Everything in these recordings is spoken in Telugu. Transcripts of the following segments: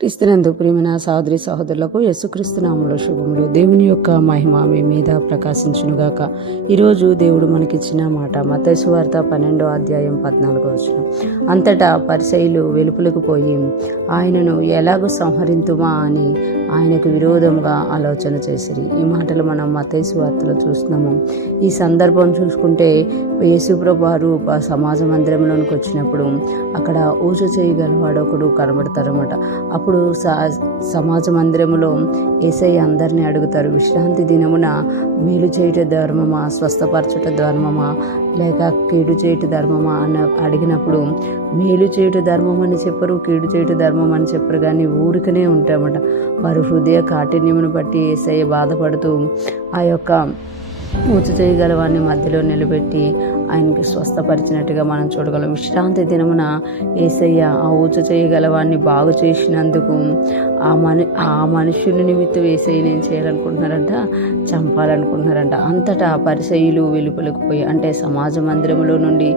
క్రీస్తునందు ప్రియమైన సహోదరి సహోదరులకు యేసుక్రీస్తు నామములో శుభములు. దేవుని యొక్క మహిమ మీ మీద ప్రకాశించునుగాక. ఈరోజు దేవుడు మనకిచ్చిన మాట మత్తయి సువార్త 12:14. అంతటా పరిసయ్యులు వెలుపలకు పోయి ఆయనను ఎలాగూ సంహరింతుమా అని ఆయనకు విరోధంగా ఆలోచన చేసిరి. ఈ మాటలు మనం మత్తయి సువార్తలో చూస్తున్నాము. ఈ సందర్భం చూసుకుంటే యేసుప్రభు వారు సమాజ మందిరంలోనికి వచ్చినప్పుడు అక్కడ ఊచ చేయగలవాడు ఒకడు కనబడతారన్నమాట. అప్పుడు సమాజ మందిరంలో యేసయ్య అందరినీ అడుగుతారు, విశ్రాంతి దినమున మేలు చేయుట ధర్మమా, స్వస్థపరచుట ధర్మమా, లేక కీడు చేయుట ధర్మమా అని అడిగినప్పుడు మేలు చేయుట ధర్మం అని చెప్పరు, కీడు చేయుట ధర్మం అని చెప్పరు, కానీ ఊరికనే ఉంటామట. వారు హృదయ కాఠిన్యమును బట్టి యేసయ్య బాధపడుతూ ఆ యొక్క ఊచ చేయగలవాన్ని మధ్యలో నిలబెట్టి ఆయనకి స్వస్థపరిచినట్టుగా మనం చూడగలం. విశ్రాంతి దినమున యేసయ్య ఆ ఊచ చేయగలవాన్ని బాగు చేసినందుకు ఆ మనుషుని నిమిత్తం యేసయ్యని ఏం చేయాలనుకుంటున్నారంట, చంపాలనుకుంటున్నారంట. అంతటా పరిసయ్యులు వెలుపలకు పోయి, అంటే సమాజ మందిరంలో నుండి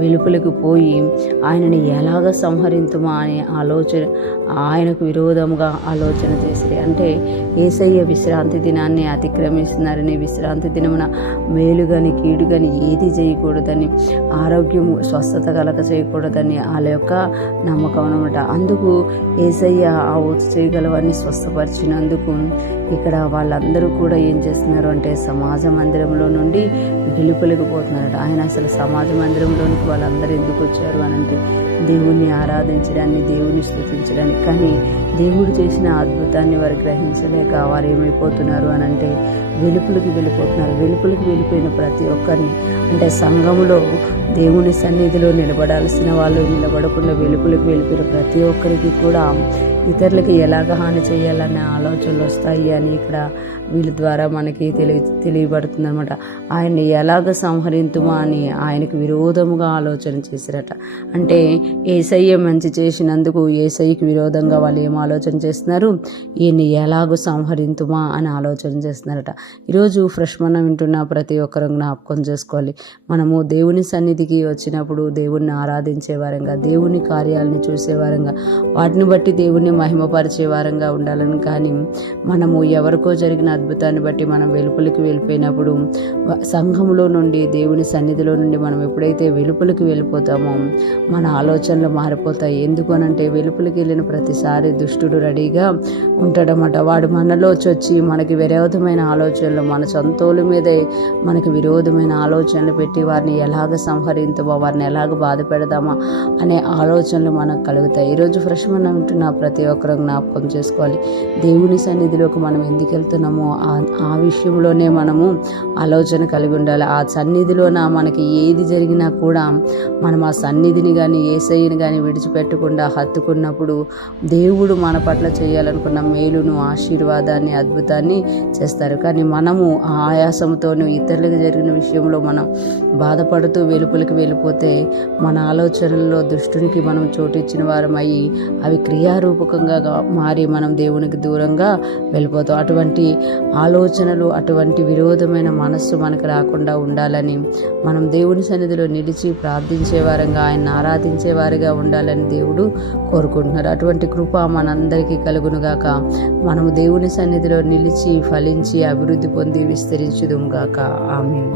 వెలుపలకు పోయి ఆయనని ఎలాగ సంహరింతుమా అనే ఆలోచన, ఆయనకు విరోధంగా ఆలోచన చేసి, అంటే యేసయ్య విశ్రాంతి దినాన్ని అతిక్రమిస్తున్నారని, విశ్రాంతి దినమున మేలు కానీ కీడు కానీ ఏది చేయకూడదని, ఆరోగ్యం స్వస్థత కలగ చేయకూడదని వాళ్ళ యొక్క నమ్మకం అన్నమాట. అందుకు యేసయ్య ఆ ఊచ చేయగలవాన్ని స్వస్థపరిచినందుకు ఇక్కడ వాళ్ళందరూ కూడా ఏం చేస్తున్నారు అంటే సమాజ మందిరంలో నుండి వెలుపలికి పోతున్నారట. ఆయన అసలు సమాజ మందిరంలోనికి వాళ్ళందరూ ఎందుకు వచ్చారు అని అంటే దేవుణ్ణి ఆరాధించడానికి, దేవుని స్తుతించడానికి. కానీ దేవుడు చేసిన అద్భుతాన్ని వారు గ్రహించలేక వారు ఏమైపోతున్నారు అని అంటే వెలుపులకి వెళ్ళిపోతున్నారు. వెలుపులకి వెళ్ళిపోయిన ప్రతి ఒక్కరిని, అంటే సంఘములో దేవుని సన్నిధిలో నిలబడాల్సిన వాళ్ళు నిలబడకుండా వెలుపులకు వెళ్ళిపోయిన ప్రతి ఒక్కరికి కూడా ఇతరులకి ఎలాగ హాని చేయాలనే ఆలోచనలు వస్తాయి అని ఇక్కడ వీళ్ళ ద్వారా మనకి తెలియబడుతుంది అనమాట. ఆయన్ని ఎలాగ సంహరింతుమా అని ఆయనకు విరోధముగా ఆలోచన చేశారట. అంటే యేసయ్య మంచి చేసినందుకు యేసయ్యకి విరోధంగా వాళ్ళు ఏం ఆలోచన చేస్తున్నారు, ఈయన్ని ఎలాగో సంహరింతుమా అని ఆలోచన చేస్తున్నారట. ఈరోజు ఫ్రెష్ మనం వింటున్న ప్రతి ఒక్కరు జ్ఞాపకం చేసుకోవాలి. మనము దేవుని సన్నిధికి వచ్చినప్పుడు దేవుణ్ణి ఆరాధించే వారంగా, దేవుని కార్యాలని చూసే వారంగా, వాటిని బట్టి దేవుణ్ణి మహిమపరిచే వారంగా ఉండాలని. కానీ మనము ఎవరికో జరిగిన అద్భుతాన్ని బట్టి మనం వెలుపలికి వెళ్ళిపోయినప్పుడు సంఘంలో నుండి, దేవుని సన్నిధిలో నుండి మనం ఎప్పుడైతే వెలుపలికి వెళ్ళిపోతామో మన ఆలోచనలు మారిపోతాయి. ఎందుకు అనంటే వెలుపలికి వెళ్ళిన ప్రతిసారి దుష్టుడు రెడీగా ఉంటాడన్నమాట. వాడు మనలో వచ్చి మనకి విరోధమైన ఆలోచనలు, మన సొంతోళ్ళ మీదే మనకి విరోధమైన ఆలోచనలు పెట్టి వారిని ఎలాగ సంహరించమో, వారిని ఎలాగ బాధ పెడదామా అనే ఆలోచనలు మనకు కలుగుతాయి. ఈరోజు ఫ్రెష్ మనం వింటున్న ప్రతి ఒక్కరు జ్ఞాపకం చేసుకోవాలి. దేవుని సన్నిధిలోకి మనం ఎందుకు వెళ్తున్నామో ఆ విషయంలోనే మనము ఆలోచన కలిగి ఉండాలి. ఆ సన్నిధిలోన మనకి ఏది జరిగినా కూడా మనం ఆ సన్నిధిని కానీ యేసయ్యని కానీ విడిచిపెట్టకుండా హత్తుకున్నప్పుడు దేవుడు మన పట్ల చేయాలనుకున్న మేలును, ఆశీర్వాదాన్ని, అద్భుతాన్ని చేస్తారు. కానీ మనము ఆ ఆయాసంతోనూ ఇతరులకు జరిగిన విషయంలో మనం బాధపడుతూ వెలుపలికి వెళ్ళిపోతే మన ఆలోచనల్లో దుష్టునికి మనం చోటిచ్చిన వారం అయ్యి అవి క్రియారూపకంగా మారి మనం దేవునికి దూరంగా వెళ్ళిపోతాం. అటువంటి ఆలోచనలు, అటువంటి విరోధమైన మనస్సు మనకు రాకుండా ఉండాలని, మనం దేవుని సన్నిధిలో నిలిచి ప్రార్థించే వారంగా, ఆయన ఆరాధించే వారిగా ఉండాలని దేవుడు కోరుకుంటున్నారు. అటువంటి కృప మనందరికీ కలుగునుగాక. మనము దేవుని సన్నిధిలో నిలిచి ఫలించి అభివృద్ధి పొంది విస్తరించుదుముగాక. ఆమేన్.